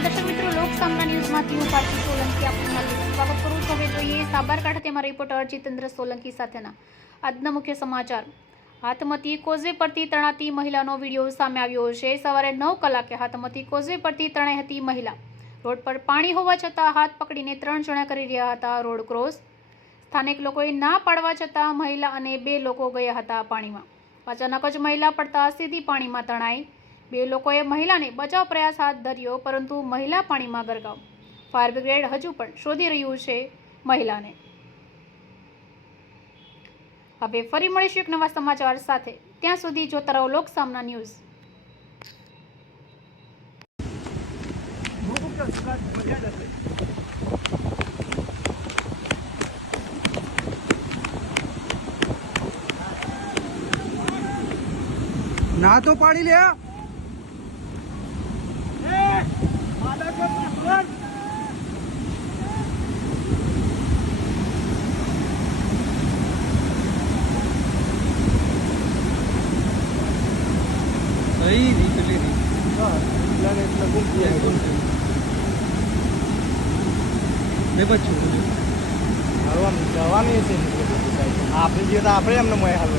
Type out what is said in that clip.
નમસ્કાર દર્શક મિત્રો, લોક સામના ન્યૂઝમાંથી હું ભારતી સોલંકી આપનું હાર્દિક સ્વાગત કરું છું। હવે જોઈએ સાબરકાંઠાથી અમારા રિપોર્ટર જીતેન્દ્ર સોલંકી સાથેના આજના મુખ્ય સમાચાર। હાથમતી કોઝવે પરથી તણાતી મહિલાનો વિડીયો સામે આવ્યો છે। સવારે 9 કલાકે હાથમતી કોઝવે પરથી તણાઈ હતી મહિલા। રોડ પર પાણી હોવા છતાં હાથ પકડીને 3 જણા કરી રહ્યા હતા રોડ ક્રોસ। સ્થાનિક લોકોએ ના પાડવા છતાં મહિલા અને 2 લોકો ગયા હતા પાણીમાં। અચાનક જ મહિલા પડતા સીધી પાણીમાં તણાઈ। 2 લોકોએ મહિલાને બચાવ પ્રયાસ હાથ ધર્યો, પરંતુ મહિલા પાણીમાં ગરકાવ। ફાયર બ્રિગેડ હજુ પણ શોધી રહ્યું છે મહિલાને। હવે ફરી મળીશું એક નવા સમાચાર સાથે, ત્યાં સુધી જોતા રહો લોક સામના ન્યૂઝ। ना तो पाड़ी ले सही नहीं चले આપણે જે આપણે એમને મળે હાલ